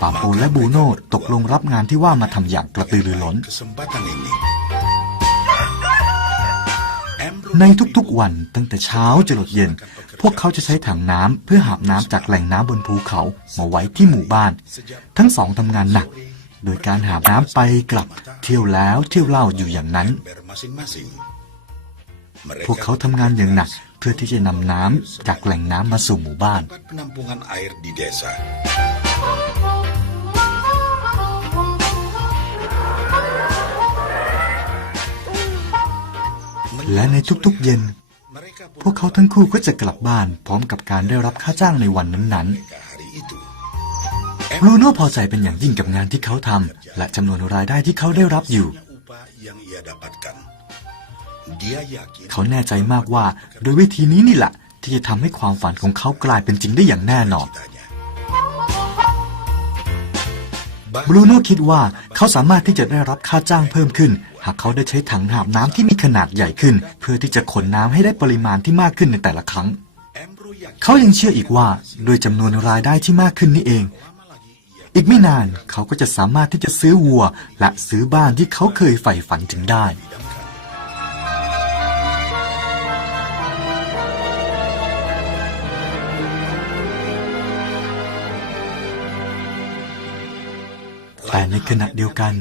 ปาโปและบูโน่ตกลงรับงานที่ว่ามาทำอย่างกระตือรือร้น ในทุกๆวันตั้งแต่เช้าจรดเย็น พวกเขาจะใช้ถังน้ำเพื่อหาบน้ำจากแหล่งน้ำบนภูเขามาไว้ที่หมู่บ้าน ทั้งสองทำงานหนัก โดยการหาบน้ำไปกลับ เที่ยวแล้วเที่ยวเล่าอยู่อย่างนั้น พวกเขาทำงานอย่างหนักเพื่อที่จะนำน้ำจากแหล่งน้ำมาสู่หมู่บ้าน และในทุกๆเย็น พวกเขาทั้งคู่ก็จะกลับบ้านพร้อมกับการได้รับค่าจ้างในวันนั้นๆบรูโน่พอใจเป็นอย่างยิ่งกับงานที่เขาทำและจำนวนรายได้ที่เขาได้รับอยู่ เขาแน่ใจมากว่าโดยวิธีนี้นี่แหละที่จะทำให้ความฝันของเขากลายเป็นจริงได้อย่างแน่นอน บรูโน่คิดว่าเขาสามารถที่จะได้รับค่าจ้างเพิ่มขึ้น หากเขาได้ใช้ถังหาบน้ำที่มีขนาดใหญ่ขึ้น เพื่อที่จะขนน้ำให้ได้ปริมาณที่มากขึ้นในแต่ละครั้ง เขายังเชื่ออีกว่าด้วยจำนวนรายได้ที่มากขึ้นนี่เอง อีกไม่นานเขาก็จะสามารถที่จะซื้อวัว และซื้อบ้านที่เขาเคยใฝ่ฝันถึงได้ แต่ในขณะเดียวกัน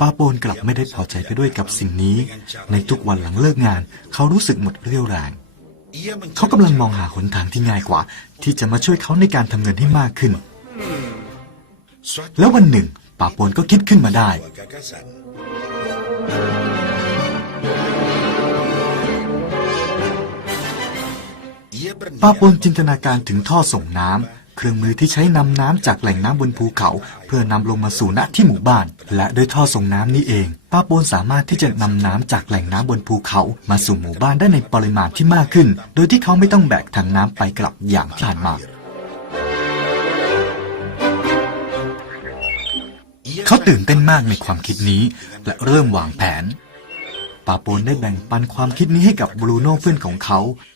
ปาโปนกลับไม่ได้พอใจไปด้วยกับสิ่งนี้ ในทุกวันหลังเลิกงาน เขารู้สึกหมดเรี่ยวแรง ia mencari เขากำลังมองหาหนทางที่ง่ายกว่า ที่จะมาช่วยเขาในการทำเงินให้มากขึ้น suatu แล้ววันหนึ่งปาโปนก็คิดขึ้นมาได้ gagasan. Ia ปา berniat โปนจินตนาการถึงท่อส่งน้ำ เครื่องมือที่ใช้นำน้ำจากแหล่งน้ำบนภูเขา เพื่อนำลงมาสู่ณที่หมู่บ้าน และด้วยท่อส่งน้ำนี้เอง ป้าโปนสามารถที่จะนำน้ำจากแหล่งน้ำบนภูเขามาสู่หมู่บ้านได้ในปริมาณที่มากขึ้น โดยที่เขาไม่ต้องแบกถังน้ำไปกลับอย่างที่ผ่านมา เขาตื่นเต้นมากในความคิดนี้ และเริ่มวางแผนป้าโปนได้แบ่งปันความคิดนี้ให้กับบรูโน่เพื่อนของเขา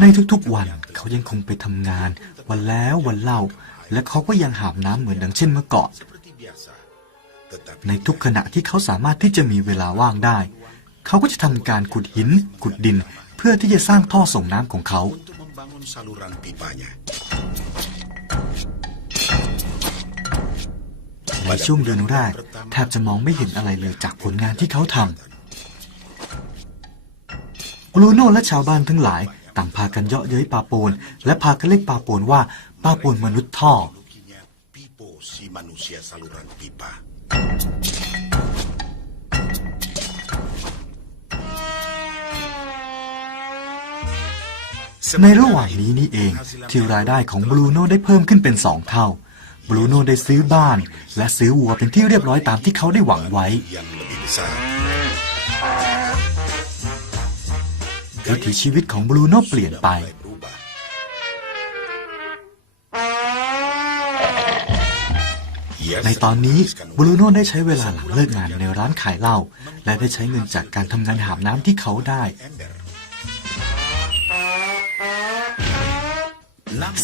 ในทุกๆวันเขายังคงไปทำงาน วันแล้ววันเล่า และเขาก็ยังหาบน้ำเหมือนดังเช่นเมื่อก่อนในทุกขณะที่เขาสามารถที่จะมีเวลาว่างได้ เขาก็จะทำการขุดหิน ขุดดิน เพื่อที่จะสร้างท่อส่งน้ำของเขา ในช่วงเดือนแรกแทบจะมองไม่เห็นอะไรเลยจากผลงานที่เขาทำบรูโน่และชาวบ้านทั้งหลาย ต่างพากันเยาะเย้ยปาโปน และพากันเรียกปาโปนว่าปาโปนมนุษย์ท่อ ในระหว่างนี้นี่เอง ที่รายได้ของบรูโน่ได้เพิ่มขึ้นเป็นสองเท่าบรูโน่ได้ซื้อบ้าน และซื้อวัวเป็นที่เรียบร้อยตามที่เขาได้หวังไว้ วิถีชีวิตของบรูโน่เปลี่ยนไป ในตอนนี้บรูโน่ได้ใช้เวลาหลังเลิกงานในร้านขายเหล้าและได้ใช้เงินจากการทำงานหาบน้ำที่เขาได้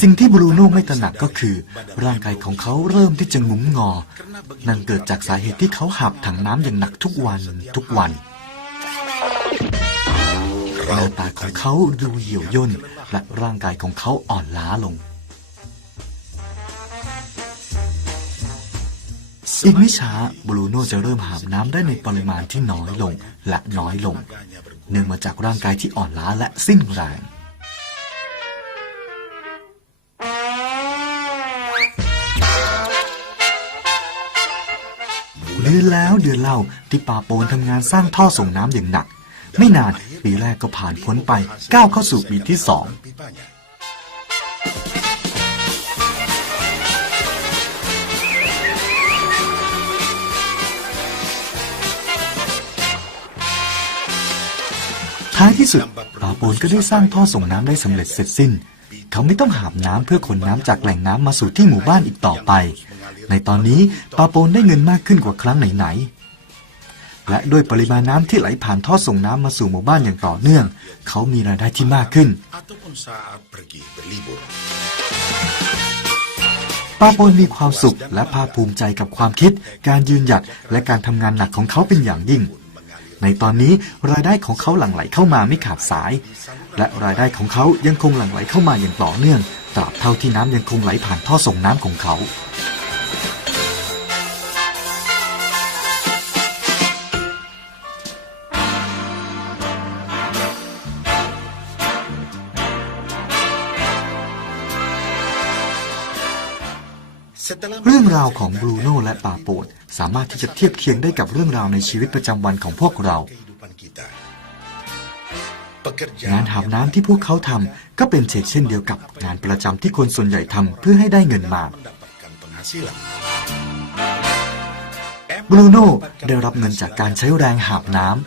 สิ่งที่บรูโน่ไม่ตระหนักก็คือ ร่างกายของเขาเริ่มที่จะงุ้มงอ นั่นเกิดจากสาเหตุที่เขาหับถังน้ำอย่างหนักทุกวันทุกวัน หน้าตาของเขาดูเหี่ยวย่นและร่างกายของเขาอ่อนล้าลง อีกไม่ช้าบรูโน่จะเริ่มหาบน้ำได้ในปริมาณที่น้อยลงและน้อยลง เนื่องมาจากร่างกายที่อ่อนล้าและสิ้นแรงเดือนแล้วเดือนเล่าที่ป่าโปนทำงานสร้างท่อส่งน้ำอย่างหนัก ไม่นานปีแรกก็ผ่านพ้นไปก้าวเข้าสู่ปีที่สองท้ายที่สุดป่าโปนก็ได้สร้างท่อส่งน้ำได้สำเร็จเสร็จสิ้น เขาไม่ต้องหาบน้ำเพื่อขนน้ำจากแหล่งน้ำมาสู่ที่หมู่บ้านอีกต่อไป ในตอนนี้ป่าโปนได้เงินมากขึ้นกว่าครั้งไหนๆ และด้วยปริมาณน้ำที่ไหลผ่านท่อส่งน้ำมาสู่หมู่บ้านอย่างต่อเนื่อง เขามีรายได้ที่มากขึ้น Ataupun saat pergi berlibur. ปาโปนมีความสุขและภาคภูมิใจกับความคิด การยืนหยัดและการทำงานหนักของเขาเป็นอย่างยิ่ง ในตอนนี้รายได้ของเขาหลั่งไหลเข้ามาไม่ขาดสาย และรายได้ของเขายังคงหลั่งไหลเข้ามาอย่างต่อเนื่อง ตราบเท่าที่น้ำยังคงไหลผ่านท่อส่งน้ำของเขาาวของบรูโน่และป่าโปดสามารถที่จะเทียบเคียงได้กับเรื่องราวในชีวิตประจำวันของพวกเรา งานหาบน้ำที่พวกเขาทำก็เป็นเช่นเช่นเดียวกับงานประจำที่คนส่วนใหญ่ทำเพื่อให้ได้เงินมาบรูโน่ได้รับเงินจากการใช้แรงหาบน้ำ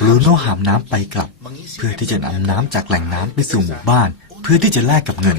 บรูโน่หามน้ำไปกลับ เพื่อที่จะนำน้ำจากแหล่งน้ำไปสู่หมู่บ้าน เพื่อที่จะแลกกับเงิน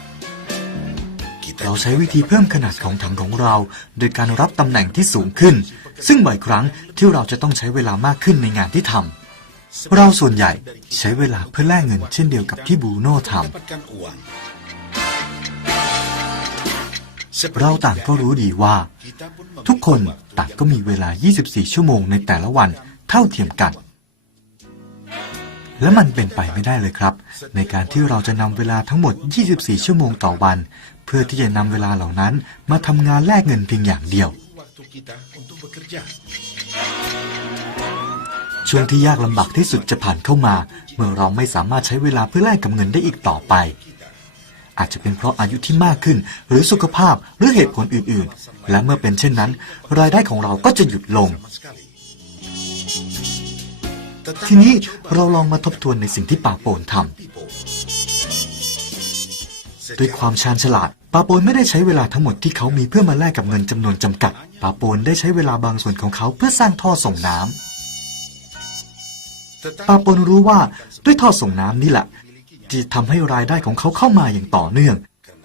เราใช้วิธีเพิ่มขนาดของถังของเรา โดยการรับตำแหน่งที่สูงขึ้น ซึ่งบ่อยครั้งที่เราจะต้องใช้เวลามากขึ้นในงานที่ทำเราส่วนใหญ่ใช้เวลาเพื่อแลกเงินเช่นเดียวกับที่บูโน่ทำเราต่างก็รู้ดีว่า ทุกคนต่างก็มีเวลา 24 ชั่วโมงในแต่ละวันเท่าเทียมกันและมันเป็นไปไม่ได้เลยครับ ในการที่เราจะนำเวลาทั้งหมด 24 ชั่วโมงต่อวัน เพื่อที่จะนำเวลาเหล่านั้นมาทำงานแลกเงินเพียงอย่างเดียว ช่วงที่ยากลำบากที่สุดจะผ่านเข้ามา เมื่อเราไม่สามารถใช้เวลาเพื่อแลกกับเงินได้อีกต่อไป อาจจะเป็นเพราะอายุที่มากขึ้น หรือสุขภาพหรือเหตุผลอื่นๆ และเมื่อเป็นเช่นนั้น รายได้ของเราก็จะหยุดลงทีนี้เราลองมาทบทวนในสิ่งที่ป่าโปนทำ ด้วยความชาญฉลาดปาโปนไม่ได้ใช้เวลาทั้งหมดที่เขามีเพื่อมาแลกกับเงินจำนวนจำกัดปาโปนได้ใช้เวลาบางส่วนของเขาเพื่อสร้างท่อส่งน้ำปาโปนรู้ว่าด้วยท่อส่งน้ำนี่แหละที่ทำให้รายได้ของเขาเข้ามาอย่างต่อเนื่อง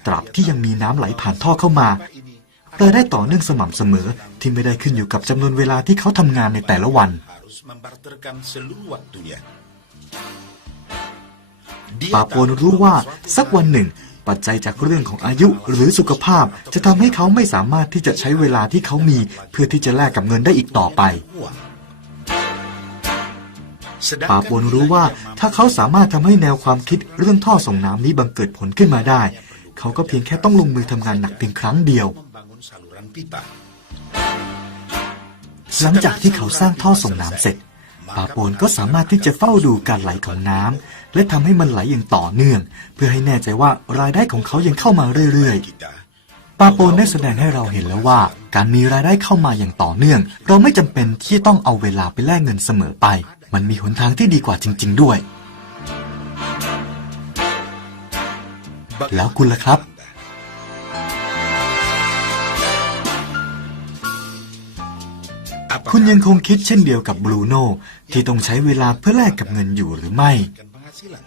ตราบที่ยังมีน้ำไหลผ่านท่อเข้ามารายได้ต่อเนื่องสม่ำเสมอที่ไม่ได้ขึ้นอยู่กับจำนวนเวลาที่เขาทำงานในแต่ละวัน harus membarterkan seluruh waktunya. Dia ปาโปนรู้ว่าสักวันหนึ่ง ปัจจัยจากเรื่องของอายุหรือสุขภาพจะทำให้เขาไม่สามารถที่จะใช้เวลาที่เขามี เพื่อที่จะแลกกับเงินได้อีกต่อไปปาปนรู้ว่าถ้าเขาสามารถทำให้แนวความคิดเรื่องท่อส่งน้ำนี้บังเกิดผลขึ้นมาได้ เขาก็เพียงแค่ต้องลงมือทำงานหนักเพียงครั้งเดียว หลังจากที่เขาสร้างท่อส่งน้ำเสร็จ ปาโปนก็สามารถที่จะเฝ้าดูการไหลของน้ำและทำให้มันไหลอย่างต่อเนื่อง เพื่อให้แน่ใจว่ารายได้ของเขายังเข้ามาเรื่อยๆปาโปนได้แสดงให้เราเห็นแล้วว่า การมีรายได้เข้ามาอย่างต่อเนื่อง เราไม่จำเป็นที่ต้องเอาเวลาไปแลกเงินเสมอไป มันมีหนทางที่ดีกว่าจริง ๆ ด้วย แล้วคุณล่ะครับ คุณยังคงคิดเช่นเดียวกับบรูโน่ที่ต้องใช้เวลาเพื่อแลกกับเงินอยู่หรือไม่ akan penghasilan?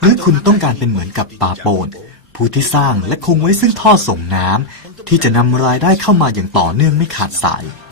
หรือคุณต้องการเป็นเหมือนกับปาโปน ผู้ที่สร้างและคงไว้ซึ่งท่อส่งน้ำที่จะนำรายได้เข้ามาอย่างต่อเนื่องไม่ขาดสาย Untuk